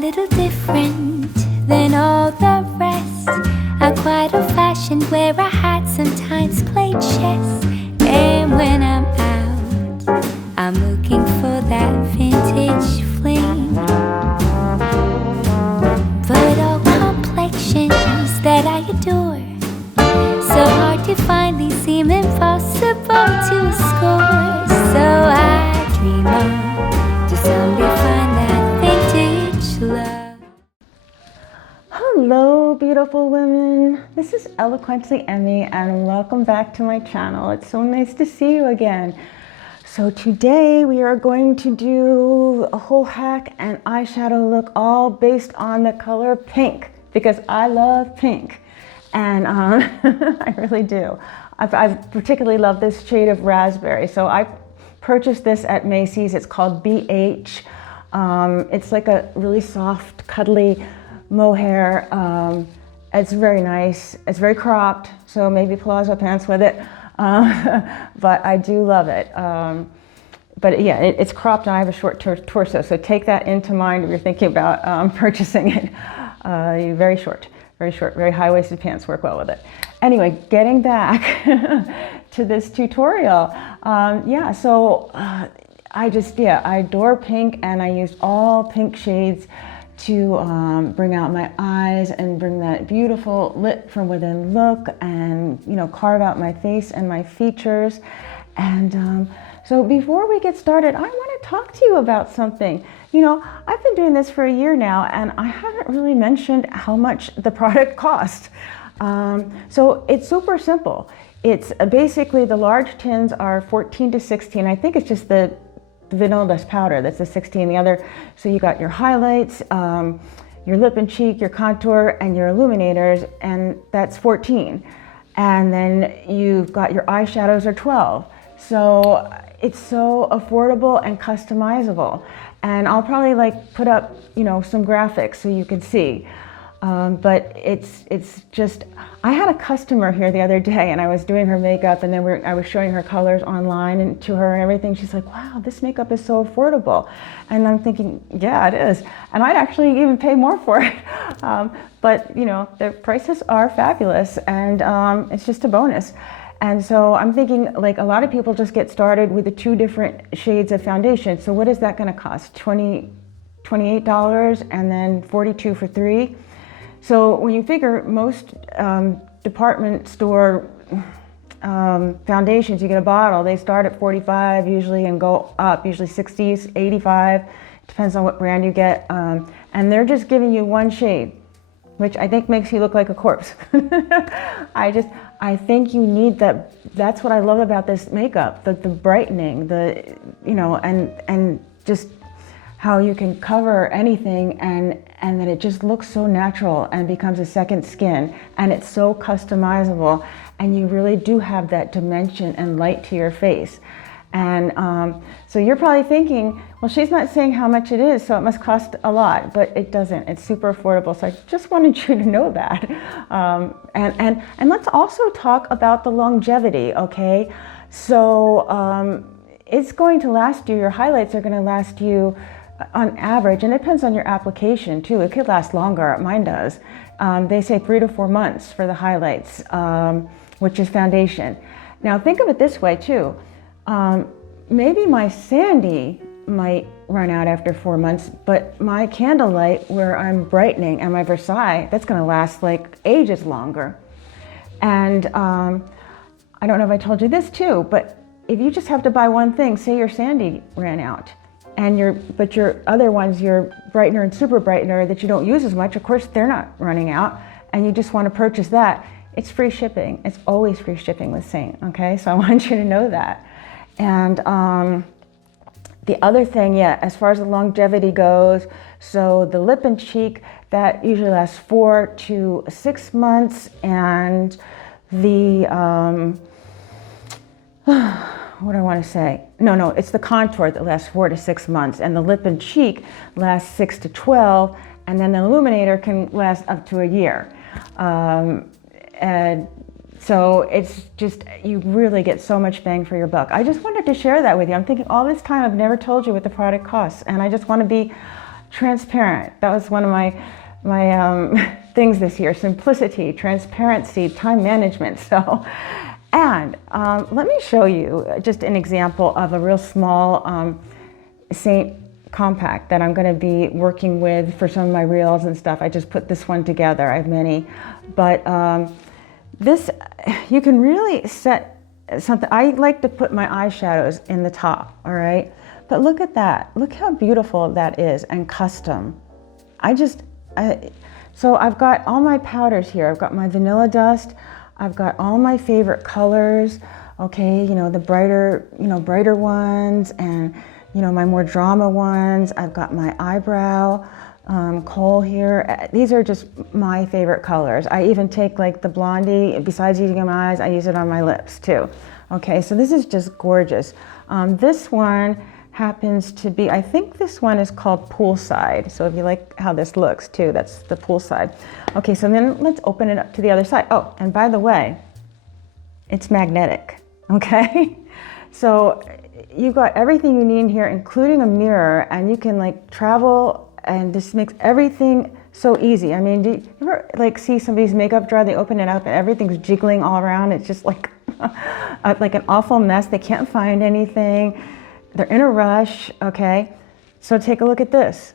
little different than all the rest. I'm quite old-fashioned, wear a hat, sometimes play chess. And when I'm out, I'm looking for that vintage fling. But all complexions that I adore, so hard to find, these seem impossible to score. So I dream on to someday find that vintage love. Hello, beautiful women. This is Eloquently Emmie, and welcome back to my channel. It's so nice to see you again. So today we are going to do a whole hack and eyeshadow look, all based on the color pink, because I love pink. And I really do. I particularly love this shade of raspberry. So I purchased this at Macy's. It's called BH. It's like a really soft, cuddly mohair. It's very nice. It's very cropped, so maybe palazzo pants with it. But I do love it. But yeah, it's cropped and I have a short torso. So take that into mind if you're thinking about purchasing it. Very short, very high-waisted pants work well with it. Anyway, getting back to this tutorial. I adore pink, and I used all pink shades to bring out my eyes and bring that beautiful lit from within look, and carve out my face and my features. And so before we get started, I want to talk to you about something. I've been doing this for a year now, and I haven't really mentioned how much the product cost. So it's super simple. It's basically, the large tins are 14 to 16. I think it's just the vanilla dust powder that's the 16. The other, so you got your highlights, your lip and cheek, your contour, and your illuminators, and that's 14. And then you've got your eyeshadows are 12. So it's so affordable and customizable. And I'll probably put up, some graphics so you can see. But it's just, I had a customer here the other day, and I was doing her makeup, and then I was showing her colors online and to her and everything. She's like, wow, this makeup is so affordable. And I'm thinking, yeah, it is. And I'd actually even pay more for it. But the prices are fabulous, and it's just a bonus. And so I'm thinking, a lot of people just get started with the 2 different shades of foundation. So what is that going to cost? $28, and then $42 for 3. So when you figure most department store foundations, you get a bottle, they start at $45 usually and go up, usually $60s, $85, depends on what brand you get. And they're just giving you 1 shade, which I think makes you look like a corpse. I think you need that. That's what I love about this makeup, the brightening, and just how you can cover anything, and that it just looks so natural and becomes a second skin, and it's so customizable, and you really do have that dimension and light to your face. And so you're probably thinking, well, she's not saying how much it is, so it must cost a lot, but it doesn't. It's super affordable. So I just wanted you to know that. And let's also talk about the longevity, okay? So it's going to last you, your highlights are going to last you on average, and it depends on your application too. It could last longer, mine does. They say 3 to 4 months for the highlights, which is foundation. Now think of it this way too. Maybe my Sandy might run out after 4 months, but my Candlelight, where I'm brightening, and my Versailles, that's gonna last ages longer. And I don't know if I told you this too, but if you just have to buy one thing, say your Sandy ran out, but your other ones, your brightener and super brightener that you don't use as much, of course they're not running out, and you just want to purchase that, it's free shipping. It's always free shipping with Saint, okay? So I want you to know that. And the other thing, as far as the longevity goes, so the lip and cheek, that usually lasts 4 to 6 months, and the what do I want to say? No, it's the contour that lasts 4 to 6 months, and the lip and cheek lasts 6 to 12, and then the illuminator can last up to a year. And so it's just, you really get so much bang for your buck. I just wanted to share that with you. I'm thinking all this time I've never told you what the product costs, and I just want to be transparent. That was one of my things this year: simplicity, transparency, time management. So, and let me show you just an example of a real small SEINT compact that I'm going to be working with for some of my reels and stuff. I just put this one together. I have many, but this, you can really set something. I like to put my eyeshadows in the top, all right? But look at that. Look how beautiful that is and custom. So I've got all my powders here. I've got my vanilla dust. I've got all my favorite colors. Okay, you know, the brighter ones, and you know, my more drama ones. I've got my eyebrow kohl here. These are just my favorite colors. I even take like the blondie, besides using it on my eyes, I use it on my lips too. Okay, so this is just gorgeous. This one happens to be, I think this one is called Poolside. So if you like how this looks too, that's the Poolside. Okay, so then let's open it up to the other side. Oh, and by the way, it's magnetic, okay? So you've got everything you need here, including a mirror, and you can like travel, and this makes everything so easy. I mean, do you ever like see somebody's makeup drawer, they open it up and everything's jiggling all around? It's just like, like an awful mess. They can't find anything. They're in a rush, okay? So take a look at this,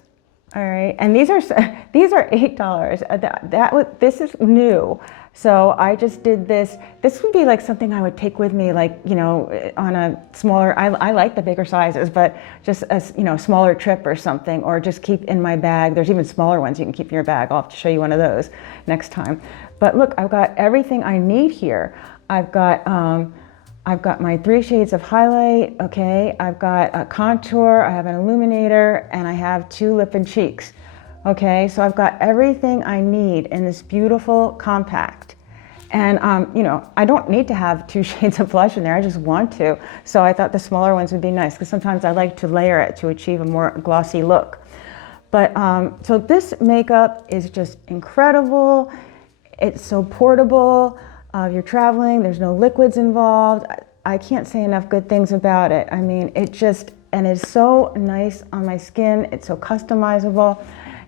all right? And these are $8. This is new. So I just did this. This would be like something I would take with me, like, you know, on a smaller, I like the bigger sizes, but just a, you know, smaller trip or something, or just keep in my bag. There's even smaller ones you can keep in your bag. I'll have to show you one of those next time. But look, I've got everything I need here. I've got my 3 shades of highlight, okay? I've got a contour, I have an illuminator, and I have 2 lip and cheeks. Okay, so I've got everything I need in this beautiful compact. And you know, I don't need to have 2 shades of blush in there, I just want to. So I thought the smaller ones would be nice, because sometimes I like to layer it to achieve a more glossy look. But so this makeup is just incredible. It's so portable. You're traveling, there's no liquids involved. I can't say enough good things about it. I mean, and it's so nice on my skin. It's so customizable.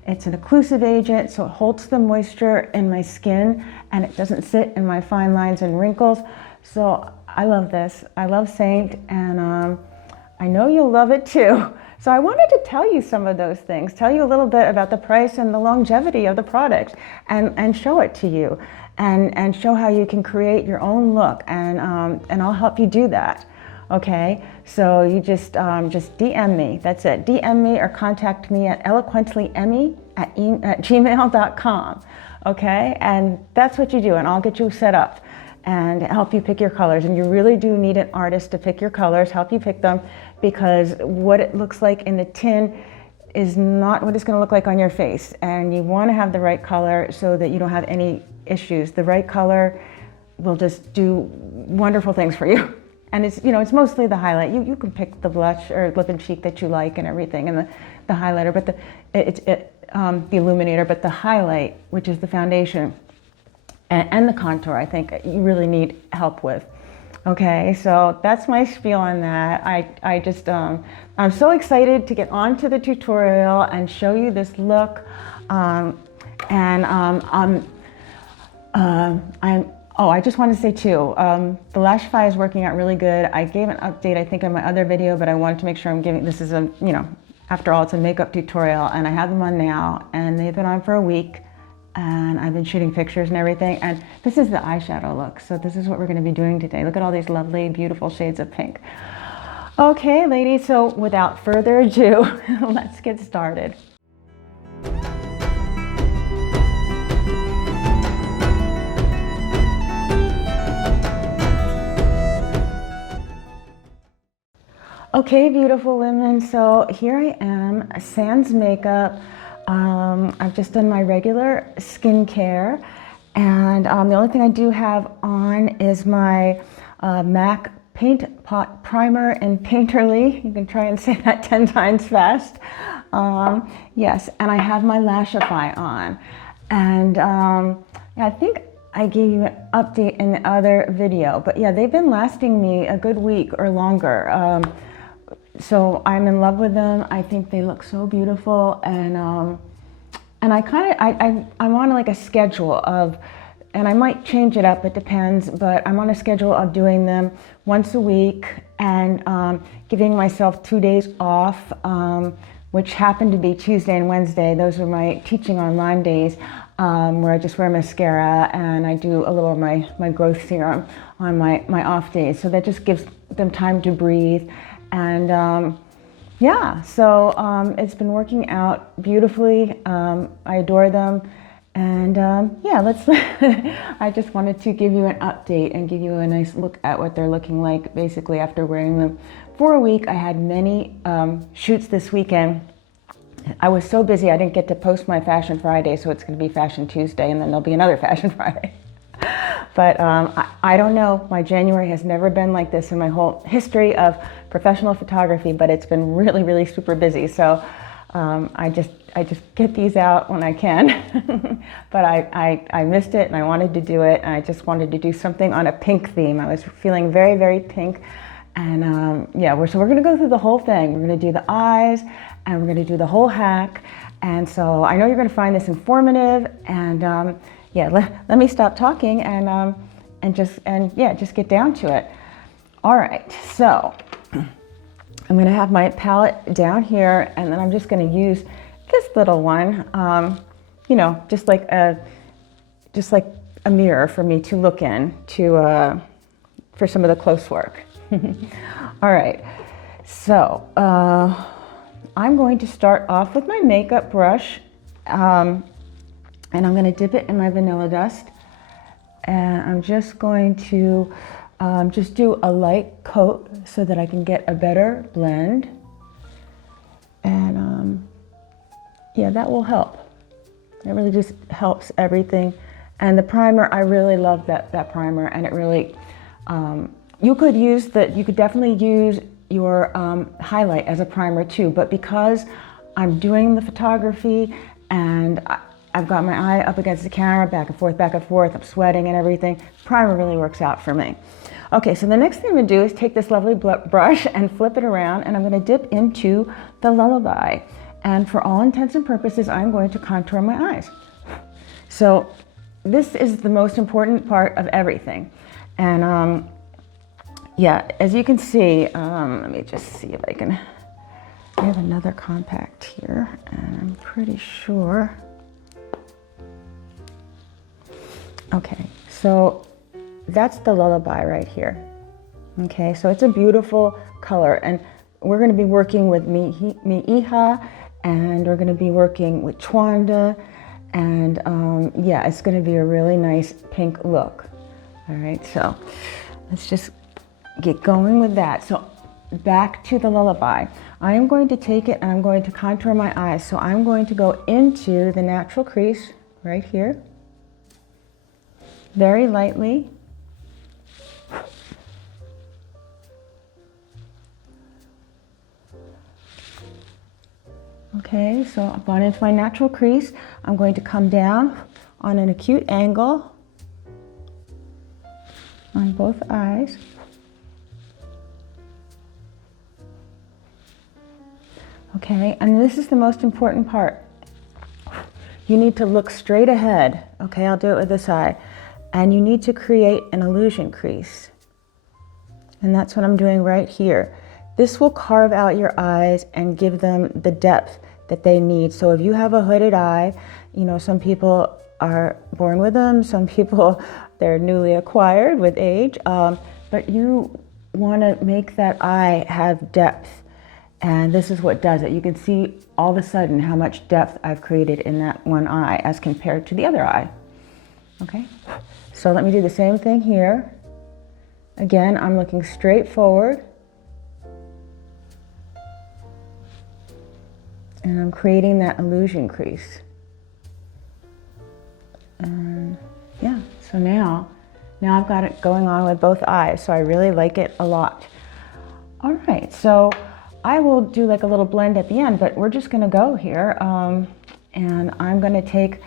It's an occlusive agent, so it holds the moisture in my skin and it doesn't sit in my fine lines and wrinkles. So I love this. I love SEINT, and I know you'll love it too. So I wanted to tell you some of those things, tell you a little bit about the price and the longevity of the product, and show it to you, and show how you can create your own look, and I'll help you do that. Okay, so you just DM me, that's it. DM me or contact me at eloquentlyemmie@gmail.com, okay? And that's what you do, and I'll get you set up and help you pick your colors. And you really do need an artist to pick your colors, help you pick them, because what it looks like in the tin is not what it's gonna look like on your face. And you wanna have the right color so that you don't have any issues. The right color will just do wonderful things for you. And it's, you know, it's mostly the highlight. You can pick the blush or lip and cheek that you like and everything, and the highlighter, but the illuminator, but the highlight, which is the foundation, and the contour, I think you really need help with. Okay, so that's my spiel on that. I'm so excited to get on to the tutorial and show you this look. I just want to say too, the Lashify is working out really good. I gave an update, I think, in my other video, but I wanted to make sure I'm giving, this is a, you know, after all, it's a makeup tutorial, and I have them on now, and they've been on for a week, and I've been shooting pictures and everything, and this is the eyeshadow look. So this is what we're going to be doing today. Look at all these lovely, beautiful shades of pink. Okay, ladies, so without further ado, let's get started. Okay, beautiful women, so here I am, sans makeup. I've just done my regular skincare, and the only thing I do have on is my MAC Paint Pot Primer in Painterly. You can try and say that 10 times fast. Yes, and I have my Lashify on. And yeah, I think I gave you an update in the other video, but yeah, they've been lasting me a good week or longer. So I'm in love with them. I think they look so beautiful, and I'm on like a schedule of, and I might change it up, it depends, but I'm on a schedule of doing them once a week and giving myself 2 days off, which happen to be Tuesday and Wednesday. Those are my teaching online days, where I just wear mascara and I do a little of my growth serum on my off days. So that just gives them time to breathe. And yeah, so it's been working out beautifully. I adore them. And yeah, I just wanted to give you an update and give you a nice look at what they're looking like basically after wearing them for a week. I had many shoots this weekend. I was so busy I didn't get to post my Fashion Friday, so it's going to be Fashion Tuesday and then there'll be another Fashion Friday. But I don't know, my January has never been like this in my whole history of professional photography, but it's been really, really super busy. So I just get these out when I can. But I missed it and I wanted to do it, and I just wanted to do something on a pink theme. I was feeling very, very pink. And yeah, so we're gonna go through the whole thing. We're gonna do the eyes and we're gonna do the whole hack. And so I know you're gonna find this informative, and yeah, let me stop talking and just get down to it. All right, so I'm gonna have my palette down here, and then I'm just gonna use this little one, you know, just like a mirror for me to look in for some of the close work. All right, so I'm going to start off with my makeup brush, and I'm going to dip it in my vanilla dust, and I'm just going to just do a light coat so that I can get a better blend, and yeah, that will help. It really just helps everything. And the primer, I really love that primer, and it really you could definitely use your highlight as a primer too, but because I'm doing the photography and I've got my eye up against the camera, back and forth, I'm sweating and everything, primer really works out for me. Okay, so the next thing I'm gonna do is take this lovely brush and flip it around, and I'm gonna dip into the Lullaby. And for all intents and purposes, I'm going to contour my eyes. So this is the most important part of everything. And yeah, as you can see, let me just see if I can, I have another compact here, and I'm pretty sure. Okay, so that's the Lullaby right here. Okay, so it's a beautiful color, and we're gonna be working with me Hija, and we're gonna be working with Twanda, and yeah, it's gonna be a really nice pink look. All right, so let's just get going with that. So back to the Lullaby. I am going to take it and I'm going to contour my eyes. So I'm going to go into the natural crease right here, very lightly. Okay, so I've gone into my natural crease. I'm going to come down on an acute angle on both eyes. Okay, and this is the most important part. You need to look straight ahead. Okay, I'll do it with this eye. And you need to create an illusion crease. And that's what I'm doing right here. This will carve out your eyes and give them the depth that they need. So if you have a hooded eye, you know, some people are born with them, some people, they're newly acquired with age, but you want to make that eye have depth. And this is what does it. You can see all of a sudden how much depth I've created in that one eye as compared to the other eye. Okay, so let me do the same thing here. Again, I'm looking straight forward. And I'm creating that illusion crease. And yeah, so now I've got it going on with both eyes. So I really like it a lot. All right, so I will do like a little blend at the end, but we're just gonna go here. And I'm gonna take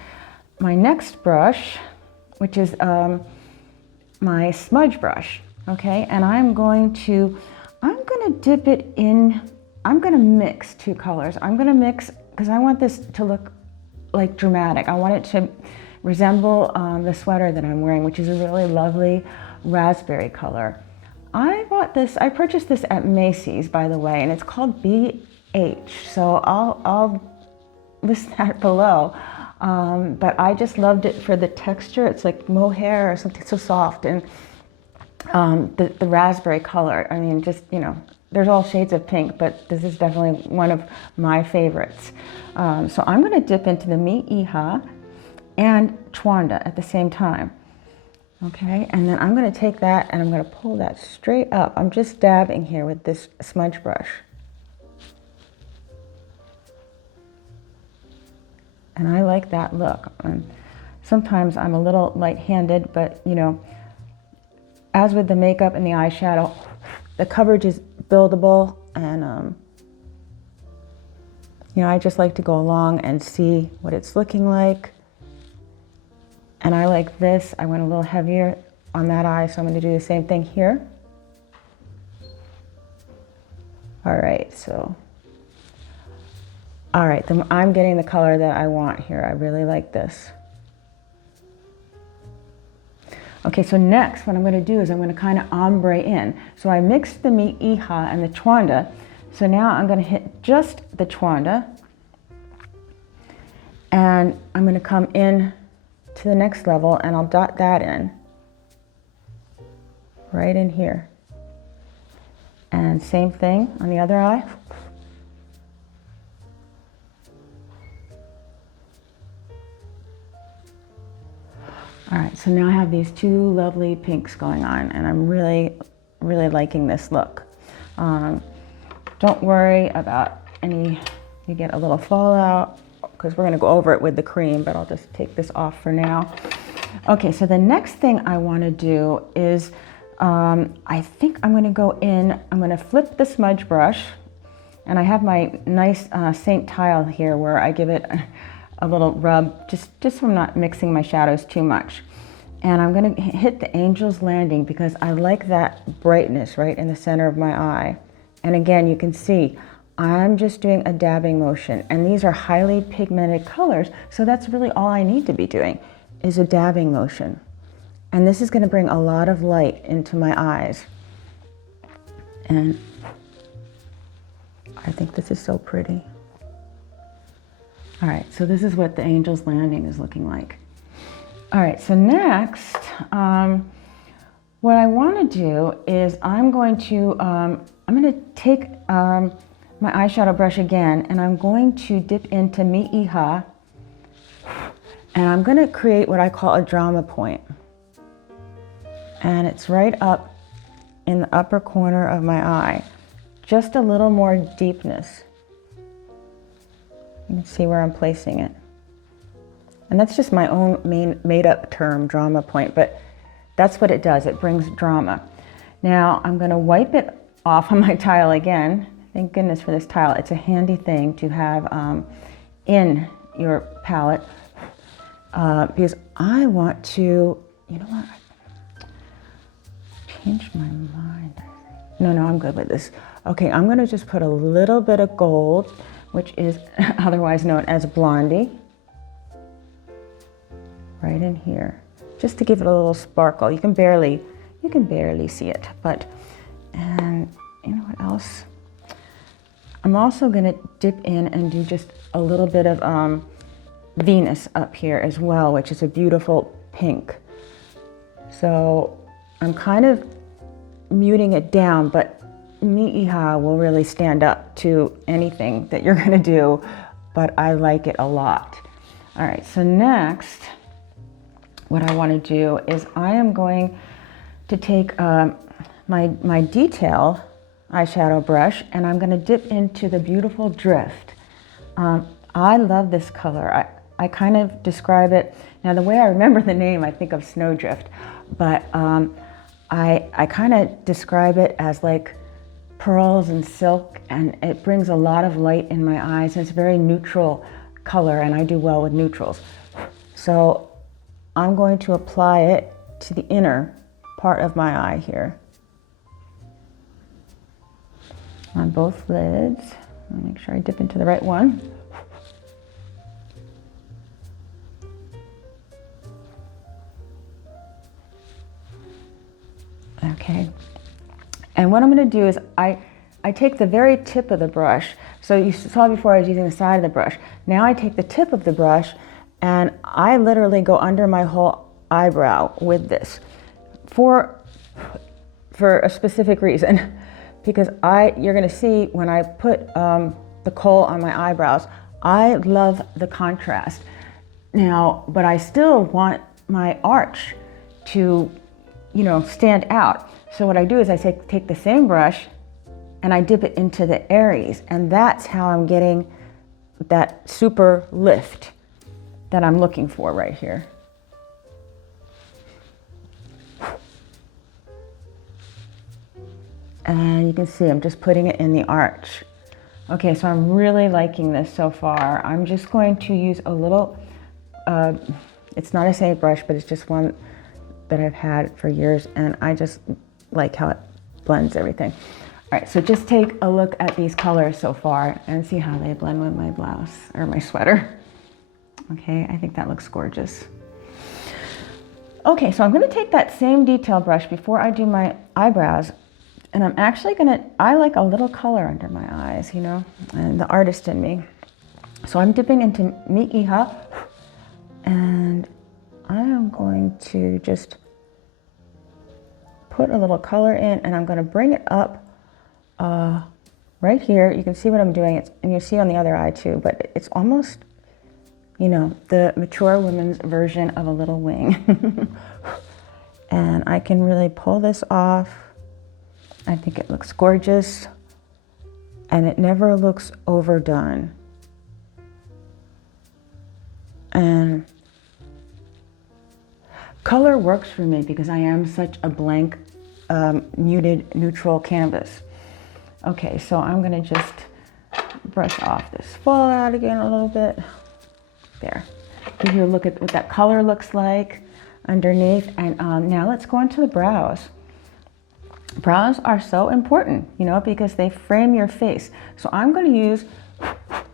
my next brush, which is my smudge brush, okay? And I'm gonna dip it in I'm gonna mix two colors. I'm gonna mix, because I want this to look like dramatic. I want it to resemble the sweater that I'm wearing, which is a really lovely raspberry color. I purchased this at Macy's, by the way, and it's called BH. So I'll list that below. But I just loved it for the texture. It's like mohair or something so soft, and the raspberry color. I mean, just, you know, there's all shades of pink, but this is definitely one of my favorites. So I'm gonna dip into the Hija and Twanda at the same time. Okay, and then I'm gonna take that and I'm gonna pull that straight up. I'm just dabbing here with this smudge brush. And I like that look. Sometimes I'm a little light-handed, but you know, as with the makeup and the eyeshadow, the coverage is buildable, and you know, I just like to go along and see what it's looking like. And I like this. I went a little heavier on that eye, so I'm going to do the same thing here. All right, then I'm getting the color that I want here. I really like this. Okay, so next what I'm going to do is I'm going to kind of ombre in. So I mixed the Hija and the Twanda. So now I'm going to hit just the Twanda, and I'm going to come in to the next level, and I'll dot that in right in here. And same thing on the other eye. All right, so now I have these two lovely pinks going on, and I'm really, really liking this look. Don't worry about you get a little fallout, because we're gonna go over it with the cream, but I'll just take this off for now. Okay, so the next thing I wanna do is, I think I'm gonna go in, I'm gonna flip the smudge brush, and I have my nice Saint tile here where I give it a little rub, just so I'm not mixing my shadows too much. And I'm gonna hit the Angel's Landing because I like that brightness right in the center of my eye. And again, you can see, I'm just doing a dabbing motion, and these are highly pigmented colors, so that's really all I need to be doing is a dabbing motion. And this is gonna bring a lot of light into my eyes. And I think this is so pretty. All right, so this is what the Angel's Landing is looking like. All right, so next, what I wanna do is I'm gonna take my eyeshadow brush again, and I'm going to dip into Hija, and I'm gonna create what I call a drama point. And it's right up in the upper corner of my eye. Just a little more deepness. You can see where I'm placing it. And that's just my own made up term, drama point, but that's what it does, it brings drama. Now I'm gonna wipe it off on my tile again. Thank goodness for this tile. It's a handy thing to have in your palette because I want to, you know what? Changed my mind. No, I'm good with this. Okay, I'm gonna just put a little bit of gold, which is otherwise known as blondie, right in here, just to give it a little sparkle. You can barely see it, but, and you know what else? I'm also gonna dip in and do just a little bit of Venus up here as well, which is a beautiful pink. So I'm kind of muting it down, but Hija will really stand up to anything that you're gonna do, but I like it a lot. All right, so next, what I wanna do is I am going to take my detail eyeshadow brush, and I'm gonna dip into the beautiful Drift. I love this color. I kind of describe it, now the way I remember the name, I think of Snowdrift, but I kind of describe it as like pearls and silk, and it brings a lot of light in my eyes, and it's a very neutral color, and I do well with neutrals. So I'm going to apply it to the inner part of my eye here. on both lids. I'll make sure I dip into the right one. Okay, and what I'm going to do is I take the very tip of the brush. So you saw before I was using the side of the brush. Now I take the tip of the brush and I literally go under my whole eyebrow with this for a specific reason. Because you're going to see when I put the kohl on my eyebrows, I love the contrast. Now, but I still want my arch to, you know, stand out. So what I do is I take the same brush and I dip it into the Aries, and that's how I'm getting that super lift that I'm looking for right here. And you can see I'm just putting it in the arch. Okay, so I'm really liking this so far. I'm just going to use a little, it's not a SEINT brush, but it's just one that I've had for years, and I just like how it blends everything. All right, so just take a look at these colors so far and see how they blend with my blouse or my sweater. Okay, I think that looks gorgeous. Okay, so I'm gonna take that same detail brush before I do my eyebrows, and I'm actually I like a little color under my eyes, you know, and the artist in me. So I'm dipping into Hija, and I am going to just put a little color in, and I'm gonna bring it up right here. You can see what I'm doing, and you see on the other eye too, but it's almost, you know, the mature woman's version of a little wing. And I can really pull this off. I think it looks gorgeous, and it never looks overdone. And color works for me because I am such a blank, muted, neutral canvas. Okay, so I'm gonna just brush off this fallout again a little bit. There. Give you a look at what that color looks like underneath. And now let's go into the brows. Brows are so important, you know, because they frame your face. So I'm going to use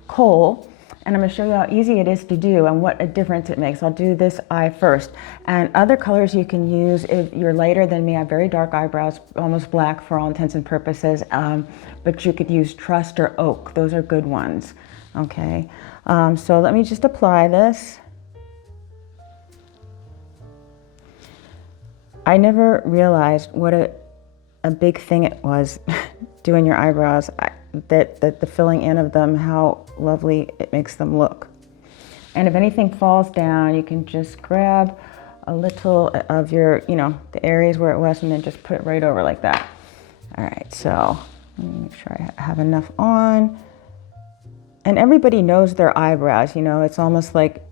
kohl, and I'm going to show you how easy it is to do and what a difference it makes. I'll do this eye first. And other colors you can use if you're lighter than me. I have very dark eyebrows, almost black for all intents and purposes. But you could use trust or oak. Those are good ones. Okay. So let me just apply this. I never realized what a big thing it was doing your eyebrows, that the filling in of them, how lovely it makes them look. And if anything falls down, you can just grab a little of your, you know, the areas where it was, and then just put it right over like that. All right, so let me make sure I have enough on. And everybody knows their eyebrows, you know, it's almost like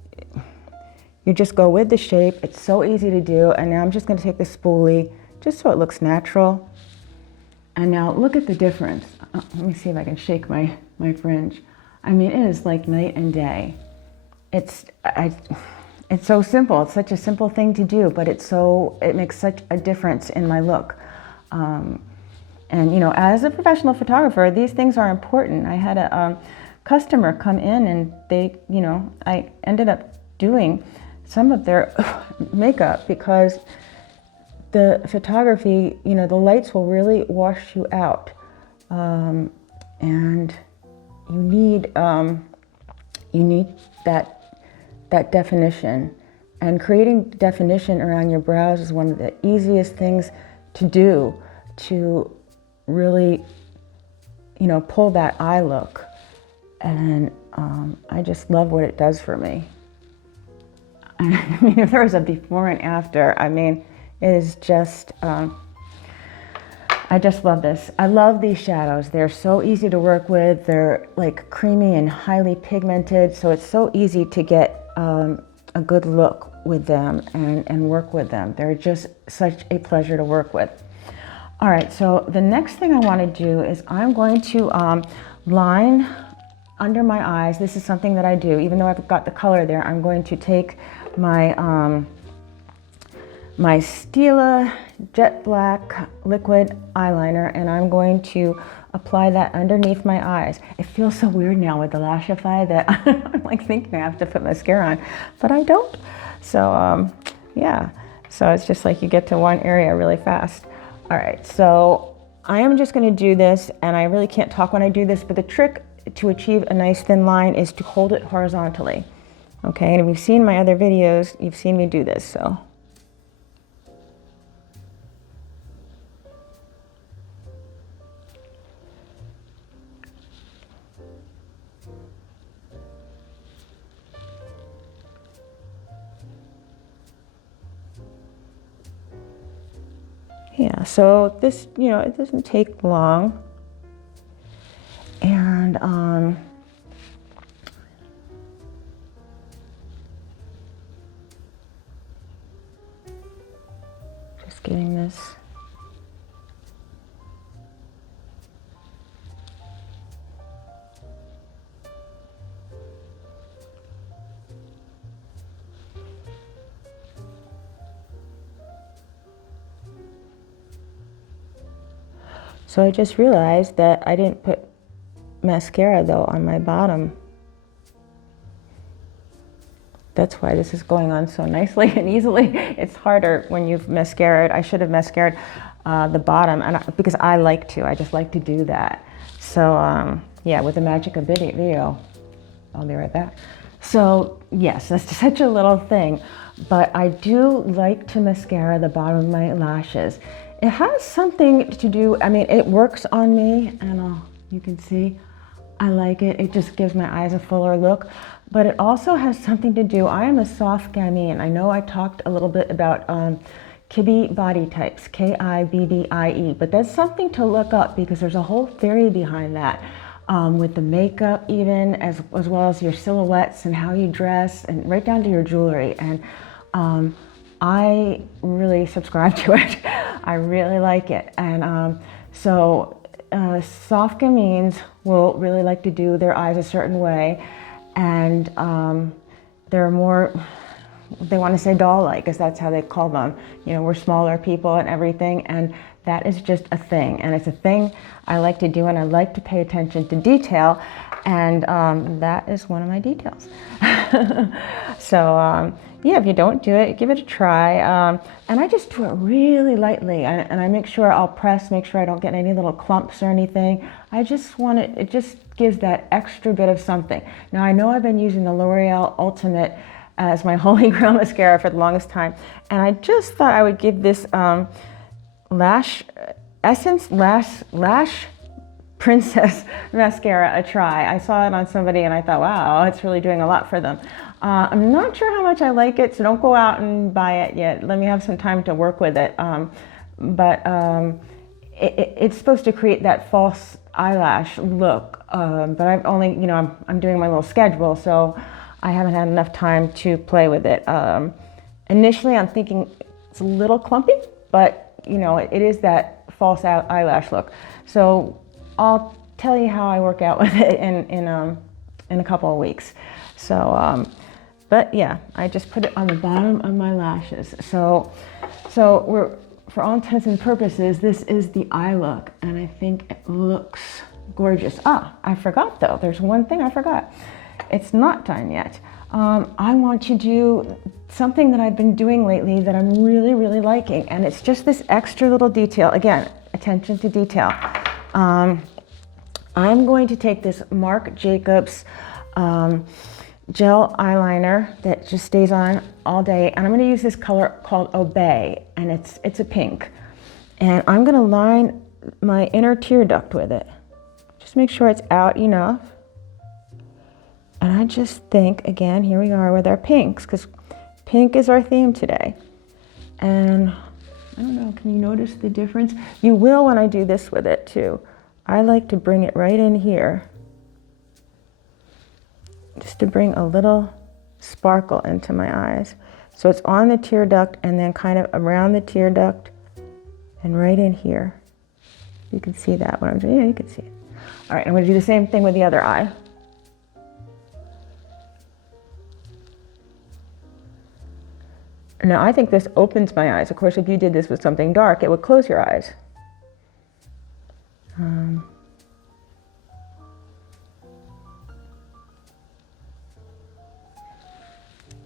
you just go with the shape. It's so easy to do. And now I'm just going to take the spoolie just so it looks natural. And now look at the difference. Let me see if I can shake my fringe. I mean, it is like night and day. It's so simple. It's such a simple thing to do, but it makes such a difference in my look. And you know, as a professional photographer, these things are important. I had a customer come in, and they, you know, I ended up doing some of their makeup because the photography, you know, the lights will really wash you out, and you need that definition. And creating definition around your brows is one of the easiest things to do to really, you know, pull that eye look. And I just love what it does for me. I mean, if there was a before and after, I mean, it is just, I just love this. I love these shadows. They're so easy to work with. They're like creamy and highly pigmented. So it's so easy to get a good look with them and work with them. They're just such a pleasure to work with. All right, so the next thing I want to do is I'm going to line under my eyes. This is something that I do, even though I've got the color there. I'm going to take my Stila Jet Black liquid eyeliner, and I'm going to apply that underneath my eyes. It feels so weird now with the Lashify that I'm like thinking I have to put mascara on, but I don't. So yeah, so it's just like you get to one area really fast. All right, so I am just gonna do this, and I really can't talk when I do this, but the trick to achieve a nice thin line is to hold it horizontally. Okay, and if you've seen my other videos, you've seen me do this, so. Yeah, so this, you know, it doesn't take long. And just getting this. So I just realized that I didn't put mascara though on my bottom. That's why this is going on so nicely and easily. It's harder when you've mascaraed. I should have mascaraed the bottom, and because I just like to do that. So yeah, with the magic of video, I'll be right back. So yes, that's such a little thing, but I do like to mascara the bottom of my lashes. It has something to do, I mean, it works on me, and you can see, I like it. It just gives my eyes a fuller look, but it also has something to do, I am a soft gamine. I know I talked a little bit about Kibbe body types, K-I-B-B-I-E, but that's something to look up because there's a whole theory behind that, with the makeup even, as well as your silhouettes and how you dress, and right down to your jewelry. And I really subscribe to it. I really like it. And so soft gamines will really like to do their eyes a certain way, and they're more, they want to say doll-like, because that's how they call them. You know, we're smaller people and everything, and that is just a thing. And it's a thing I like to do, and I like to pay attention to detail, and that is one of my details. So yeah, if you don't do it, give it a try. And I just do it really lightly, and I make sure I'll press, make sure I don't get any little clumps or anything. I just want it just gives that extra bit of something. Now I know I've been using the L'Oreal Ultimate as my holy grail mascara for the longest time, and I just thought I would give this Lash Princess mascara a try. I saw it on somebody and I thought, wow, it's really doing a lot for them. I'm not sure how much I like it, so don't go out and buy it yet. Let me have some time to work with it. It's supposed to create that false eyelash look, but I've only, you know, I'm doing my little schedule, so I haven't had enough time to play with it. Initially, I'm thinking it's a little clumpy, but you know, it is that false eyelash look. So I'll tell you how I work out with it in a couple of weeks. So, but yeah, I just put it on the bottom of my lashes. So we're, for all intents and purposes, this is the eye look, and I think it looks gorgeous. Ah, I forgot though. There's one thing I forgot. It's not done yet. I want to do something that I've been doing lately that I'm really, really liking, and it's just this extra little detail. Again, attention to detail. I'm going to take this Marc Jacobs gel eyeliner that just stays on all day, and I'm going to use this color called Obey, and it's a pink, and I'm going to line my inner tear duct with it. Just make sure it's out enough. And I just think, again, here we are with our pinks, because pink is our theme today. And I don't know, can you notice the difference? You will when I do this with it too. I like to bring it right in here, just to bring a little sparkle into my eyes. So it's on the tear duct and then kind of around the tear duct and right in here. You can see that when I'm doing, yeah, you can see it. All right, I'm gonna do the same thing with the other eye. Now I think this opens my eyes. Of course, if you did this with something dark, it would close your eyes.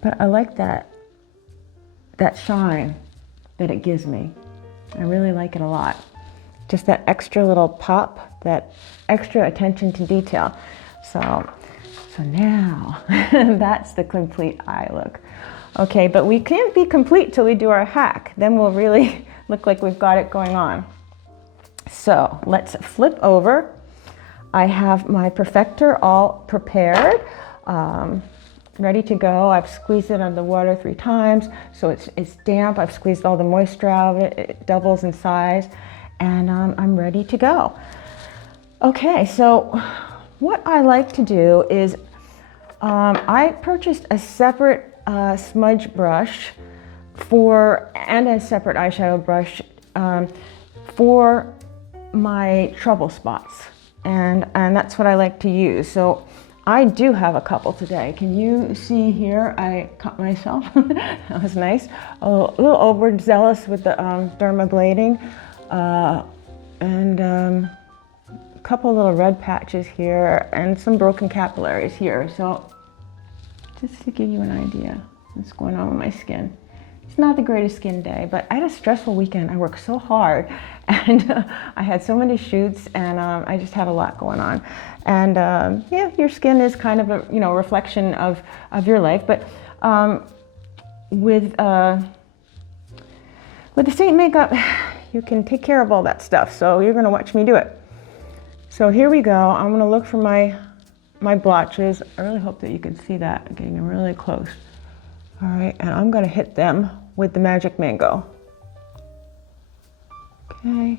But I like that shine that it gives me. I really like it a lot. Just that extra little pop, that extra attention to detail. So now that's the complete eye look. Okay, but we can't be complete till we do our hack. Then we'll really look like we've got it going on. So let's flip over. I have my perfector all prepared, ready to go. I've squeezed it under the water 3 times, so it's damp. I've squeezed all the moisture out of it. It doubles in size, and I'm ready to go. Okay, so what I like to do is I purchased a separate smudge brush and a separate eyeshadow brush for my trouble spots, and that's what I like to use. So I do have a couple today. Can you see here? I cut myself. That was nice. A little overzealous with the dermablading, and a couple little red patches here, and some broken capillaries here. So just to give you an idea what's going on with my skin. It's not the greatest skin day, but I had a stressful weekend. I worked so hard, and I had so many shoots, and I just had a lot going on. And yeah, your skin is kind of a reflection of your life. But with the SEINT makeup, you can take care of all that stuff. So you're gonna watch me do it. So here we go. I'm gonna look for my blotches. I really hope that you can see that. I'm getting really close. All right, and I'm gonna hit them with the Magic Mango. Okay,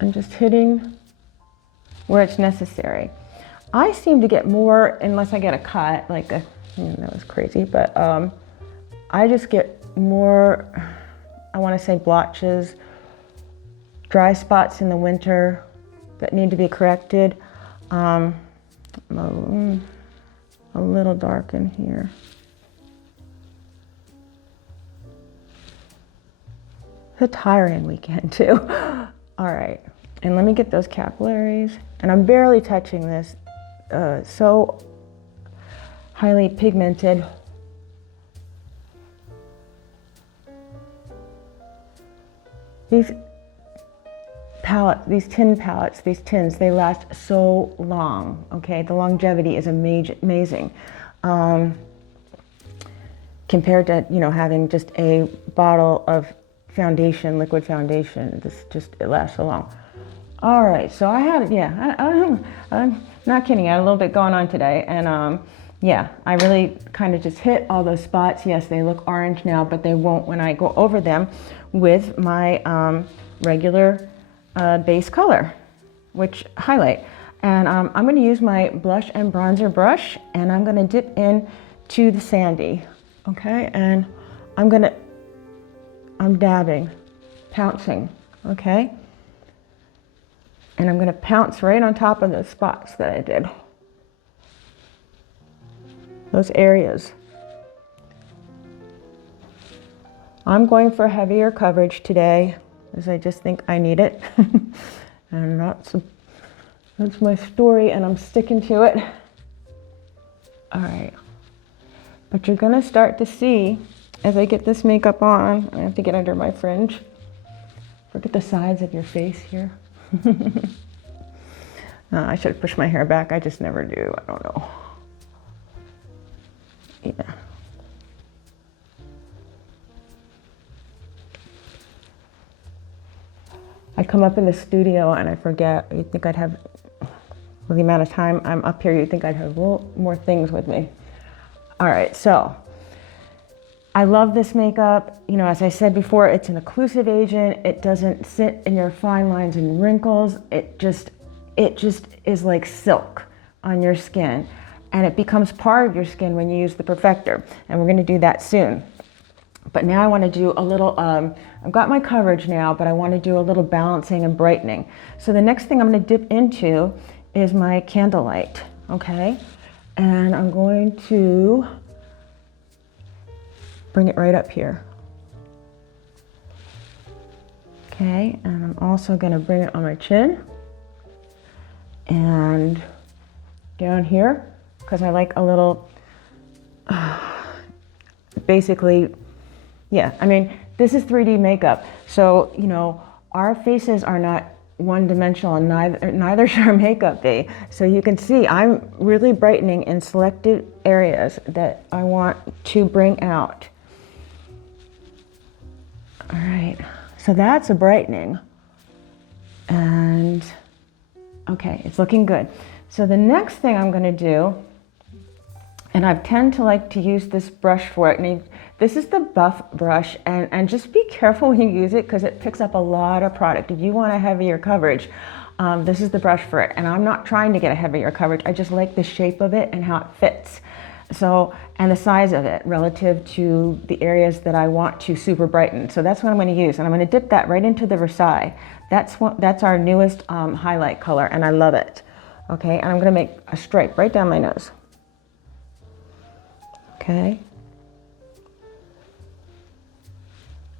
I'm just hitting where it's necessary. I seem to get more, unless I get a cut, that was crazy, but I just get more, I wanna say blotches, dry spots in the winter that need to be corrected. I'm a little dark in here. A tiring weekend too. All right, and let me get those capillaries. And I'm barely touching this, so highly pigmented. These tin palettes, these tins, they last so long, okay? The longevity is amazing. Compared to, having just a bottle of foundation, liquid foundation, it lasts so long. All right, so I had, I'm not kidding, I had a little bit going on today, and yeah, I really kind of just hit all those spots. Yes, they look orange now, but they won't when I go over them with my regular base color, which highlight. And I'm going to use my blush and bronzer brush, and I'm going to dip in to the sandy, okay? And I'm dabbing, pouncing, okay? And I'm going to pounce right on top of those spots that I did, those areas. I'm going for heavier coverage today, as I just think I need it. And that's my story, and I'm sticking to it. All right, but you're gonna start to see, as I get this makeup on, I have to get under my fringe. Look at the sides of your face here. I should push my hair back, I just never do, I don't know. Yeah. I come up in the studio and I forget. You'd think I'd have, with the amount of time I'm up here, you'd think I'd have a little more things with me. All right, so I love this makeup. As I said before, it's an occlusive agent. It doesn't sit in your fine lines and wrinkles. It just is like silk on your skin, and it becomes part of your skin when you use the perfector. And we're gonna do that soon. But now I want to do a little, I've got my coverage now, but I want to do a little balancing and brightening. So the next thing I'm going to dip into is my Candlelight, okay? And I'm going to bring it right up here. Okay, and I'm also going to bring it on my chin and down here, because I like a little, basically, yeah, I mean, this is 3D makeup. So, you know, our faces are not one-dimensional, and neither should our makeup be. So you can see I'm really brightening in selected areas that I want to bring out. All right, so that's a brightening. And okay, it's looking good. So the next thing I'm gonna do, and I tend to like to use this brush for it, and this is the buff brush, and just be careful when you use it because it picks up a lot of product. If you want a heavier coverage, this is the brush for it. And I'm not trying to get a heavier coverage, I just like the shape of it and how it fits. So, and the size of it relative to the areas that I want to super brighten. So that's what I'm going to use, and I'm going to dip that right into the Versailles. That's our newest highlight color, and I love it. Okay, and I'm going to make a stripe right down my nose. Okay.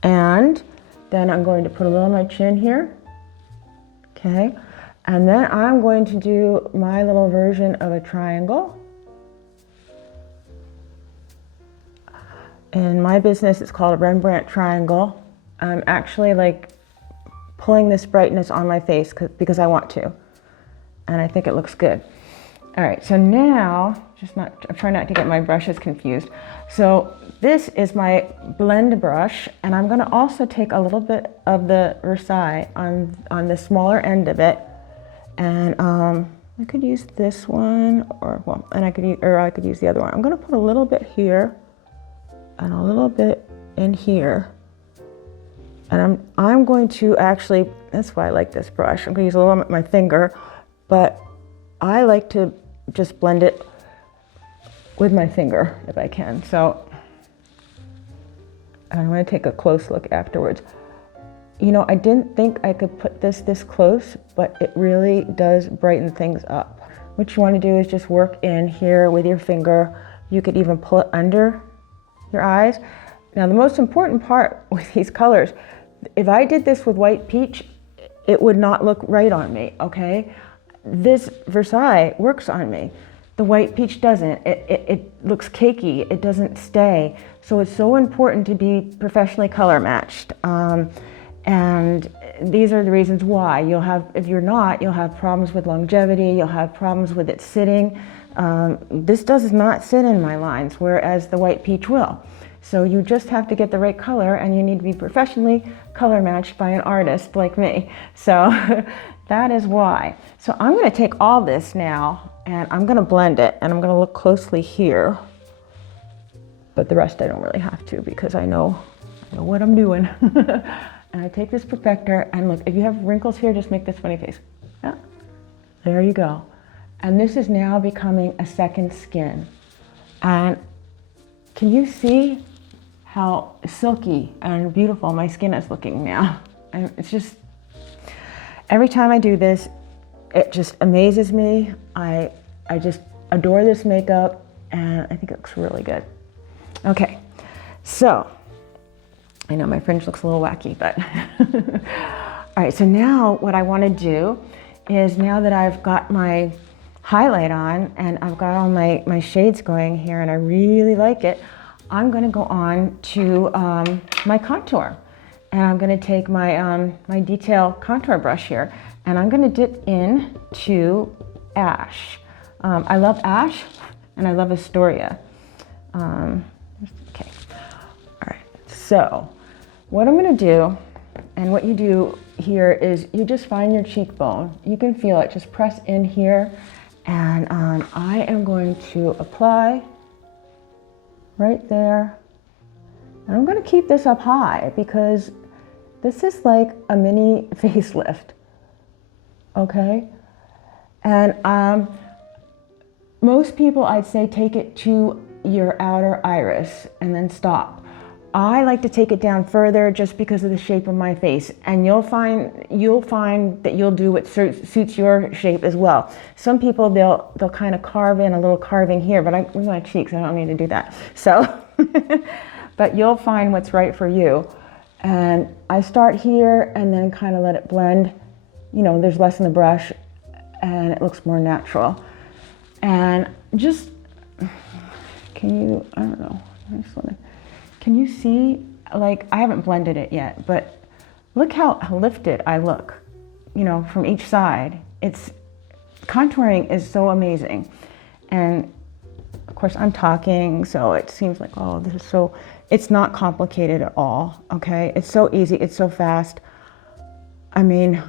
And then I'm going to put a little on my chin here. Okay, and then I'm going to do my little version of a triangle. In my business, it's called a Rembrandt triangle. I'm actually like pulling this brightness on my face because I want to, and I think it looks good. All right, so now, I'm trying not to get my brushes confused. So this is my blend brush, and I'm gonna also take a little bit of the Versailles on the smaller end of it, and I could use this one, I could use the other one. I'm gonna put a little bit here, and a little bit in here. And I'm going to actually, that's why I like this brush. I'm gonna use a little with my finger, but I like to just blend it with my finger if I can. So I'm gonna take a close look afterwards. You know, I didn't think I could put this close, but it really does brighten things up. What you wanna do is just work in here with your finger. You could even pull it under your eyes. Now, the most important part with these colors, if I did this with white peach, it would not look right on me, okay? This Versailles works on me. The white peach doesn't. It looks cakey, it doesn't stay. So it's so important to be professionally color matched. And these are the reasons why. If you're not, you'll have problems with longevity, you'll have problems with it sitting. This does not sit in my lines, whereas the white peach will. So you just have to get the right color, and you need to be professionally color matched by an artist like me. So that is why. So I'm gonna take all this now, and I'm gonna blend it, and I'm gonna look closely here. But the rest I don't really have to, because I know what I'm doing. And I take this perfector, and look, if you have wrinkles here, just make this funny face. Yeah, there you go. And this is now becoming a second skin. And can you see how silky and beautiful my skin is looking now? And it's just, every time I do this, it just amazes me. I just adore this makeup, and I think it looks really good. Okay, so, I know my fringe looks a little wacky, but. All right, so now what I wanna do is, now that I've got my highlight on and I've got all my shades going here, and I really like it, I'm gonna go on to my contour. And I'm gonna take my, my detail contour brush here, and I'm gonna dip in to Ash. I love Ash, and I love Astoria. Okay, all right, so what I'm gonna do, and what you do here is you just find your cheekbone. You can feel it, just press in here, and I am going to apply right there. And I'm gonna keep this up high because this is like a mini facelift, okay? And most people, I'd say, take it to your outer iris and then stop. I like to take it down further just because of the shape of my face, and you'll find that you'll do what suits your shape as well. Some people, they'll kind of carve in a little carving here, but with my cheeks, I don't need to do that. So, but you'll find what's right for you. And I start here and then kind of let it blend. You know, there's less in the brush, and it looks more natural. And just, I don't know, I just wanna, can you see, like, I haven't blended it yet, but look how lifted I look, you know, from each side. Contouring is so amazing. And of course I'm talking, so it seems like, oh, this is so, it's not complicated at all, okay? It's so easy, it's so fast. I mean,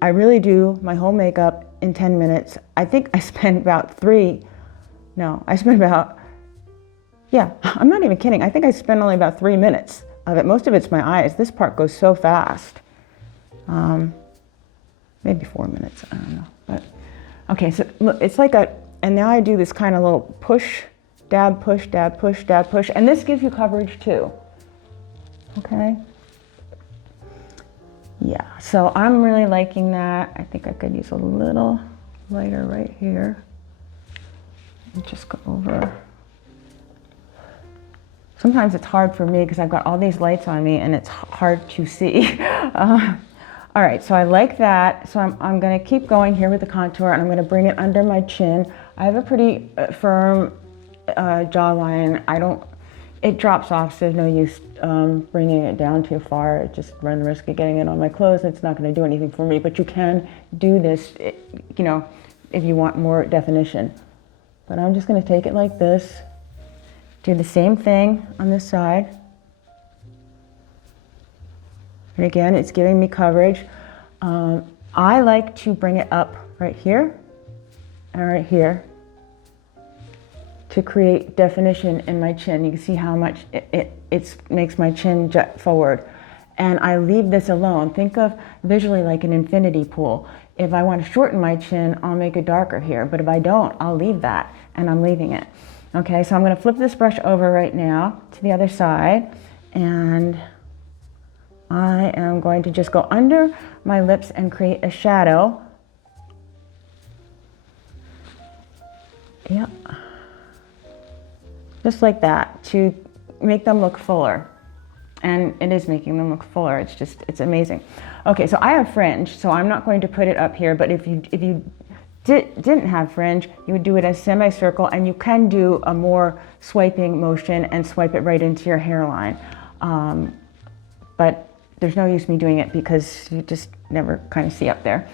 I really do my whole makeup in 10 minutes. I think I spend about yeah, I'm not even kidding. I think I spend only about 3 minutes of it. Most of it's my eyes. This part goes so fast. Maybe 4 minutes, I don't know. But okay, so look, it's like and now I do this kind of little push, dab, push, dab, push, dab, push. And this gives you coverage too, okay? Yeah, so I'm really liking that. I think I could use a little lighter right here. And just go over. Sometimes it's hard for me because I've got all these lights on me and it's hard to see. All right, so I like that. So I'm gonna keep going here with the contour and I'm gonna bring it under my chin. I have a pretty firm jawline. It drops off, so there's no use bringing it down too far. It just run the risk of getting it on my clothes. It's not gonna do anything for me, but you can do this, you know, if you want more definition. But I'm just gonna take it like this. Do the same thing on this side. And again, it's giving me coverage. I like to bring it up right here and right here to create definition in my chin. You can see how much it makes my chin jut forward. And I leave this alone. Think of visually like an infinity pool. If I want to shorten my chin, I'll make it darker here. But if I don't, I'll leave that, and I'm leaving it. Okay, so I'm gonna flip this brush over right now to the other side, and I am going to just go under my lips and create a shadow. Yep. Just like that, to make them look fuller. And it is making them look fuller. It's amazing. Okay, so I have fringe, so I'm not going to put it up here, but if you didn't have fringe, you would do it as semicircle, and you can do a more swiping motion and swipe it right into your hairline. But there's no use me doing it because you just never kind of see up there.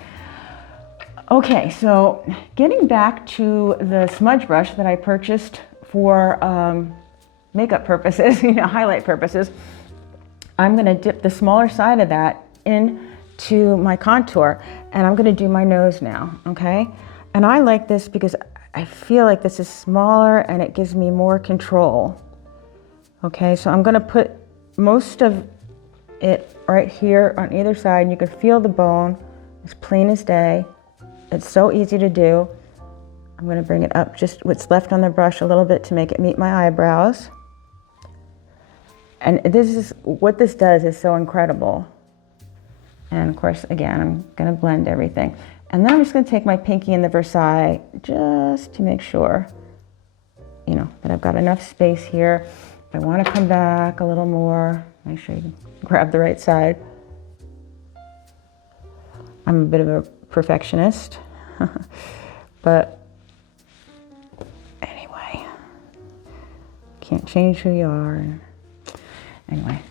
Okay, so getting back to the smudge brush that I purchased for makeup purposes, highlight purposes, I'm gonna dip the smaller side of that into my contour, and I'm gonna do my nose now, okay? And I like this because I feel like this is smaller and it gives me more control. Okay, so I'm gonna put most of it right here on either side. You can feel the bone, as plain as day. It's so easy to do. I'm gonna bring it up just what's left on the brush a little bit to make it meet my eyebrows. And what this does is so incredible. And of course, again, I'm gonna blend everything. And then I'm just gonna take my pinky in the Versailles just to make sure, that I've got enough space here. If I wanna come back a little more, make sure you grab the right side. I'm a bit of a perfectionist, but anyway, can't change who you are. Anyway,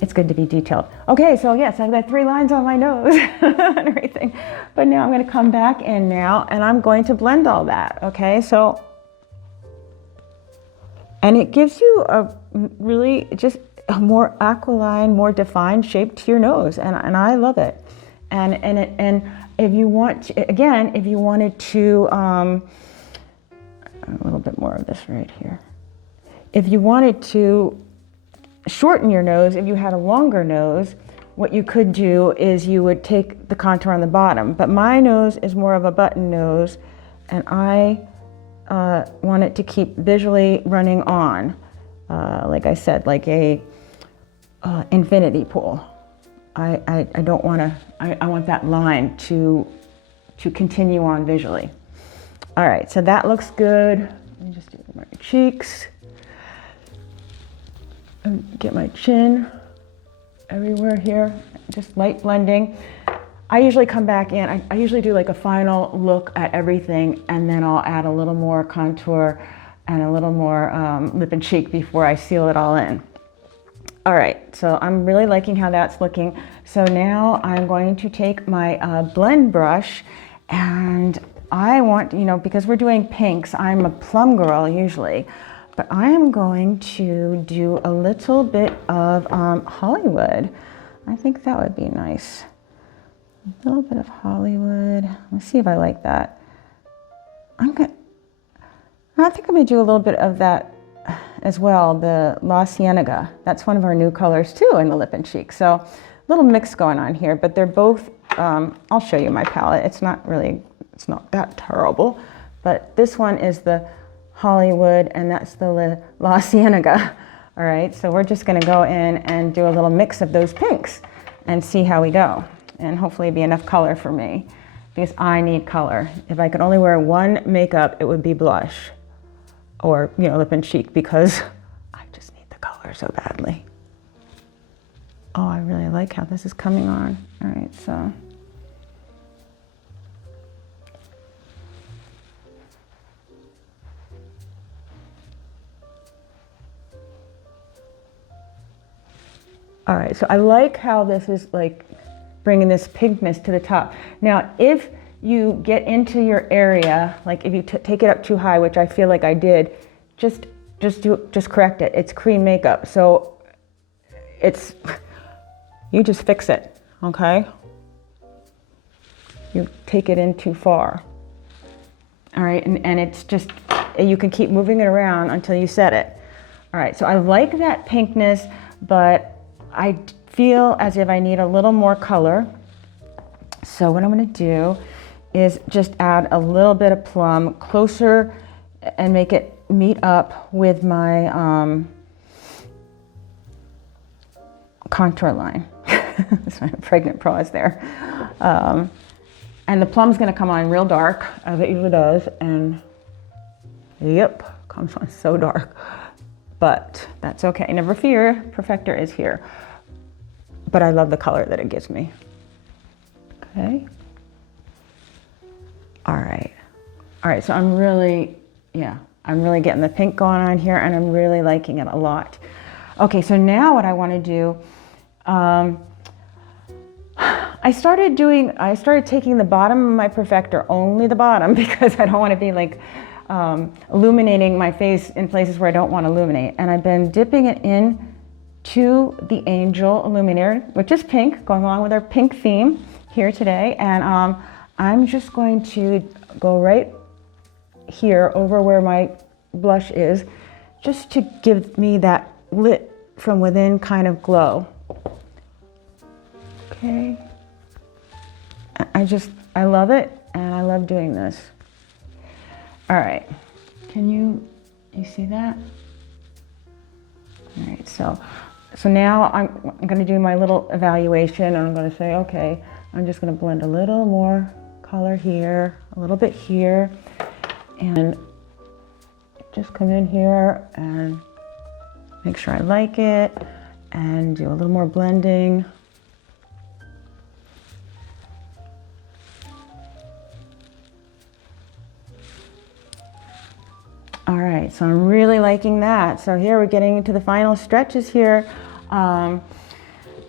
it's good to be detailed. Okay, so yes, I've got 3 lines on my nose and everything. But now I'm gonna come back in now and I'm going to blend all that, okay? So, and it gives you a really just a more aquiline, more defined shape to your nose, and I love it. And if you want, again, if you wanted to, a little bit more of this right here. If you wanted to shorten your nose, if you had a longer nose, what you could do is you would take the contour on the bottom. But my nose is more of a button nose, and I want it to keep visually running on, like I said, like a infinity pool. I don't want to, I want that line to continue on visually. All right, so that looks good. Let me just do my cheeks. And get my chin everywhere here, just light blending. I usually come back in, I usually do like a final look at everything, and then I'll add a little more contour and a little more lip and cheek before I seal it all in. All right, so I'm really liking how that's looking. So now I'm going to take my blend brush, and I want, you know, because we're doing pinks, I'm a plum girl usually, but I am going to do a little bit of Hollywood. I think that would be nice. A little bit of Hollywood. Let's see if I like that. I think I'm gonna do a little bit of that as well, the La Cienega. That's one of our new colors too in the lip and cheek. So a little mix going on here, but they're both, I'll show you my palette. It's not that terrible, but this one is the Hollywood and that's the La Cienega. All right, so we're just gonna go in and do a little mix of those pinks and see how we go. And hopefully be enough color for me because I need color. If I could only wear one makeup, it would be blush or, you know, lip and cheek because I just need the color so badly. Oh, I really like how this is coming on. All right, so. All right, so I like how this is like bringing this pinkness to the top. Now, if you get into your area, like if you take it up too high, which I feel like I did, just correct it. It's cream makeup, so you just fix it, okay? You take it in too far. All right, and it's just, you can keep moving it around until you set it. All right, so I like that pinkness, but I feel as if I need a little more color. So what I'm gonna do is just add a little bit of Plum closer and make it meet up with my contour line. That's my pregnant pause there. And the Plum's gonna come on real dark, as it usually does, and yep, comes on so dark. But that's okay, never fear, Perfector is here. But I love the color that it gives me. Okay. All right, so I'm really getting the pink going on here and I'm really liking it a lot. Okay, so now what I wanna do, I started taking the bottom of my Perfector, only the bottom, because I don't wanna be like illuminating my face in places where I don't wanna illuminate. And I've been dipping it in to the Angel Illuminator, which is pink, going along with our pink theme here today. And I'm just going to go right here over where my blush is, just to give me that lit from within kind of glow. Okay. I love it, and I love doing this. All right, can you see that? All right, so now I'm gonna do my little evaluation, and I'm gonna say, okay, I'm just gonna blend a little more color here, a little bit here, and just come in here and make sure I like it, and do a little more blending. All right, so I'm really liking that. So here we're getting into the final stretches here.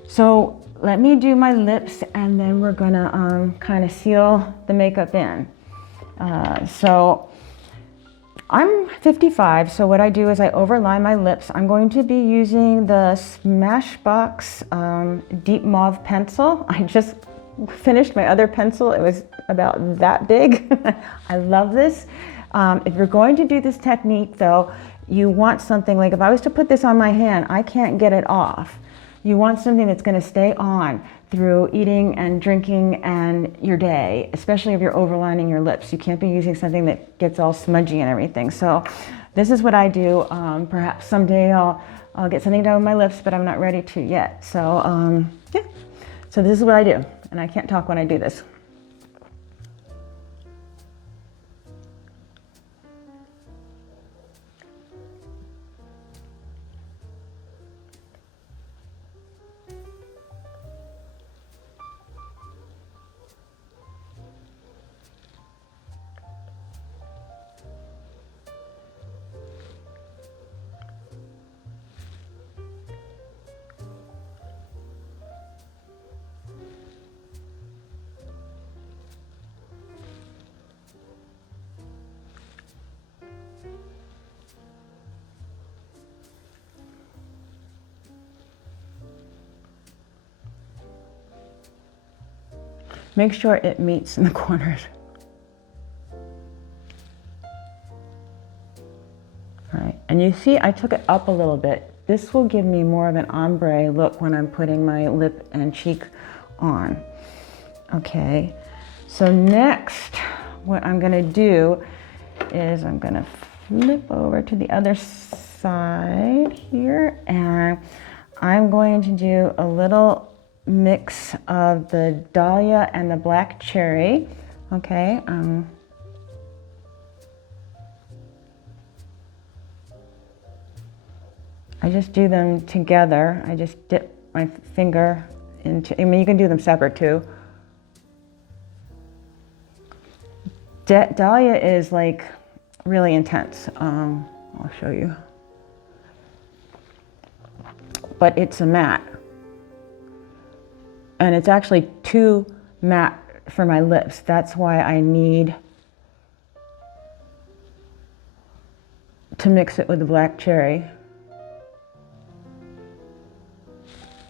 So let me do my lips and then we're gonna kind of seal the makeup in. So I'm 55, so what I do is I overline my lips. I'm going to be using the Smashbox Deep Mauve pencil. I just finished my other pencil. It was about that big. I love this. If you're going to do this technique though, you want something like, if I was to put this on my hand, I can't get it off. You want something that's gonna stay on through eating and drinking and your day, especially if you're overlining your lips. You can't be using something that gets all smudgy and everything. So this is what I do. Perhaps someday I'll get something done with my lips, but I'm not ready to yet. So yeah, so this is what I do. And I can't talk when I do this. Make sure it meets in the corners. All right, and you see I took it up a little bit. This will give me more of an ombre look when I'm putting my lip and cheek on. Okay, so next what I'm gonna do is I'm gonna flip over to the other side here, and I'm going to do a little mix of the dahlia and the black cherry. Okay, I just do them together. I just dip my finger into, I mean, you can do them separate too. Dahlia is like really intense. I'll show you. But it's a matte. And it's actually too matte for my lips. That's why I need to mix it with the black cherry.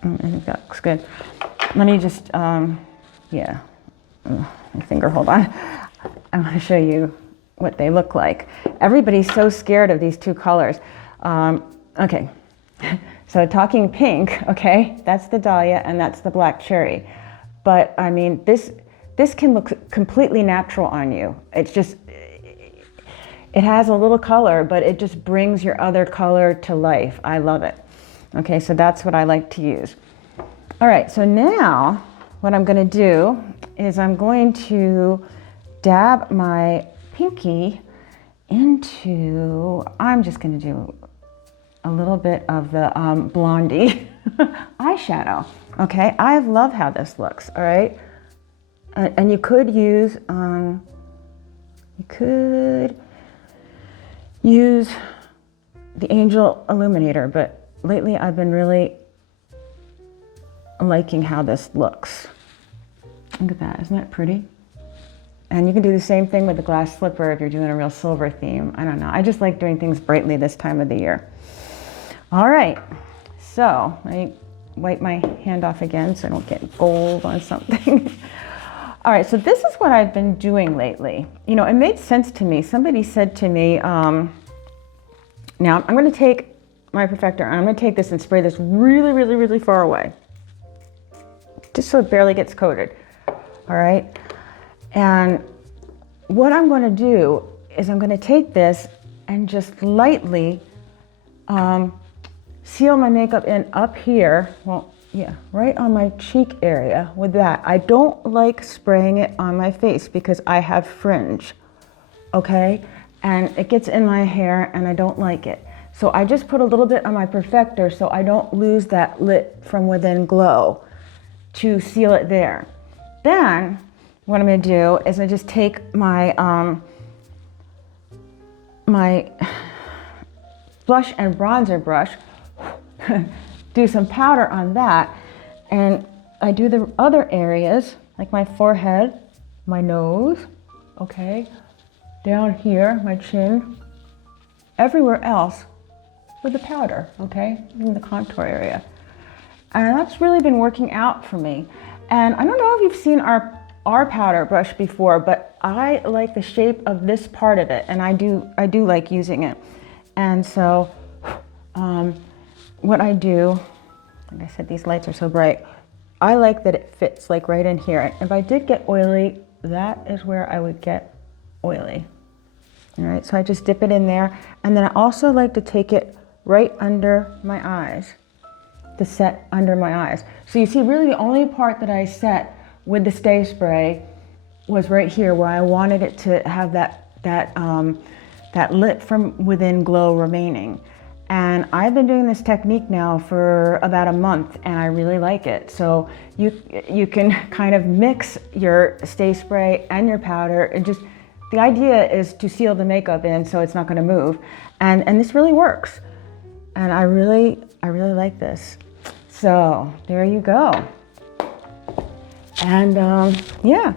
I think that looks good. Let me just, yeah, my finger, hold on. I want to show you what they look like. Everybody's so scared of these two colors. Okay, so talking pink, okay, that's the dahlia and that's the black cherry. But I mean, this can look completely natural on you. It's just, it has a little color, but it just brings your other color to life. I love it. Okay, so that's what I like to use. All right, so now what I'm gonna do is I'm going to dab my pinky into, I'm just gonna do a little bit of the Blondie eyeshadow. Okay, I love how this looks, all right? And you could use, the Angel Illuminator, but lately I've been really liking how this looks. Look at that, isn't that pretty? And you can do the same thing with the glass slipper if you're doing a real silver theme. I don't know, I just like doing things brightly this time of the year. All right, so let me wipe my hand off again so I don't get gold on something. All right, so this is what I've been doing lately. You know, it made sense to me. Somebody said to me, now I'm gonna take my perfector and I'm gonna take this and spray this really, really, really far away, just so it barely gets coated, all right? And what I'm gonna do is I'm gonna take this and just lightly seal my makeup in up here, well, yeah, right on my cheek area with that. I don't like spraying it on my face because I have fringe, okay? And it gets in my hair and I don't like it. So I just put a little bit on my perfector so I don't lose that lit from within glow to seal it there. Then what I'm gonna do is I just take my, my blush and bronzer brush, do some powder on that, and I do the other areas, like my forehead, my nose, okay, down here, my chin, everywhere else with the powder, okay, in the contour area. And that's really been working out for me. And I don't know if you've seen our powder brush before, but I like the shape of this part of it, and I do like using it. And so what I do, like I said, these lights are so bright, I like that it fits like right in here. If I did get oily, that is where I would get oily. All right, so I just dip it in there. And then I also like to take it right under my eyes, to set under my eyes. So you see, really the only part that I set with the Stay Spray was right here where I wanted it to have that lit from within glow remaining. And I've been doing this technique now for about a month and I really like it. So you can kind of mix your Stay Spray and your powder. And just, the idea is to seal the makeup in so it's not gonna move. And this really works. And I really like this. So there you go. And yeah,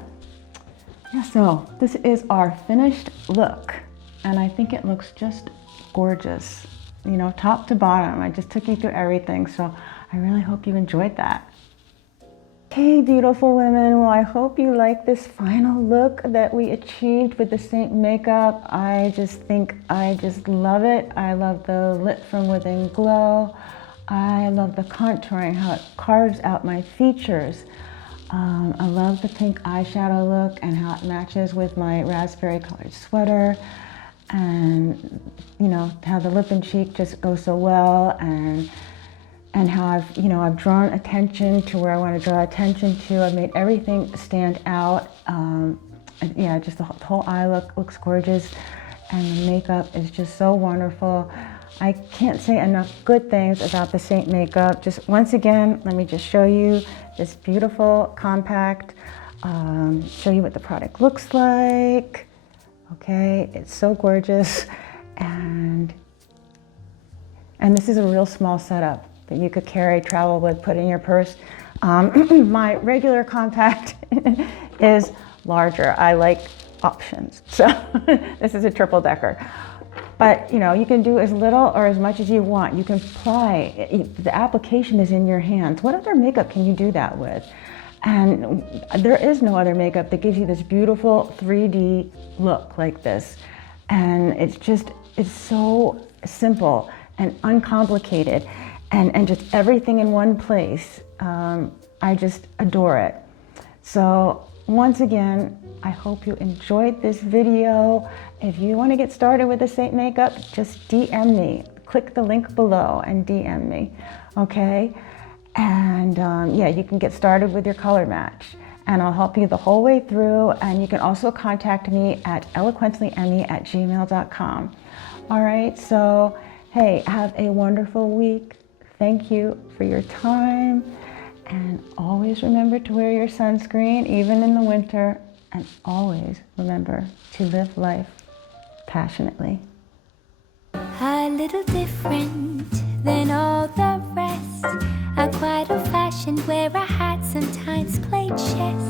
so this is our finished look. And I think it looks just gorgeous. You know, top to bottom. I just took you through everything, so I really hope you enjoyed that. Okay, beautiful women, well, I hope you like this final look that we achieved with the SEINT makeup. I just love it. I love the lit from within glow. I love the contouring, how it carves out my features. I love the pink eyeshadow look and how it matches with my raspberry colored sweater. And you know, how the lip and cheek just go so well, and how I've drawn attention to where I want to draw attention to. I've made everything stand out. Yeah, just the whole eye looks gorgeous, and the makeup is just so wonderful. I can't say enough good things about the SEINT makeup. Just once again, let me just show you this beautiful compact, show you what the product looks like. Okay, it's so gorgeous, and this is a real small setup that you could carry, travel with, put in your purse. My regular compact is larger. I like options, so this is a triple decker. But you know, you can do as little or as much as you want. You can apply, the application is in your hands. What other makeup can you do that with? And there is no other makeup that gives you this beautiful 3D look like this. And it's so simple and uncomplicated, and just everything in one place. I just adore it. So once again, I hope you enjoyed this video. If you want to get started with the SEINT makeup, just DM me. Click the link below and DM me, okay? And yeah, you can get started with your color match, and I'll help you the whole way through. And you can also contact me at eloquentlyemmie@gmail.com. All right, so hey, have a wonderful week. Thank you for your time, and always remember to wear your sunscreen, even in the winter, and always remember to live life passionately. A little different than all the rest. I'm quite old-fashioned, wear a hat, sometimes play chess.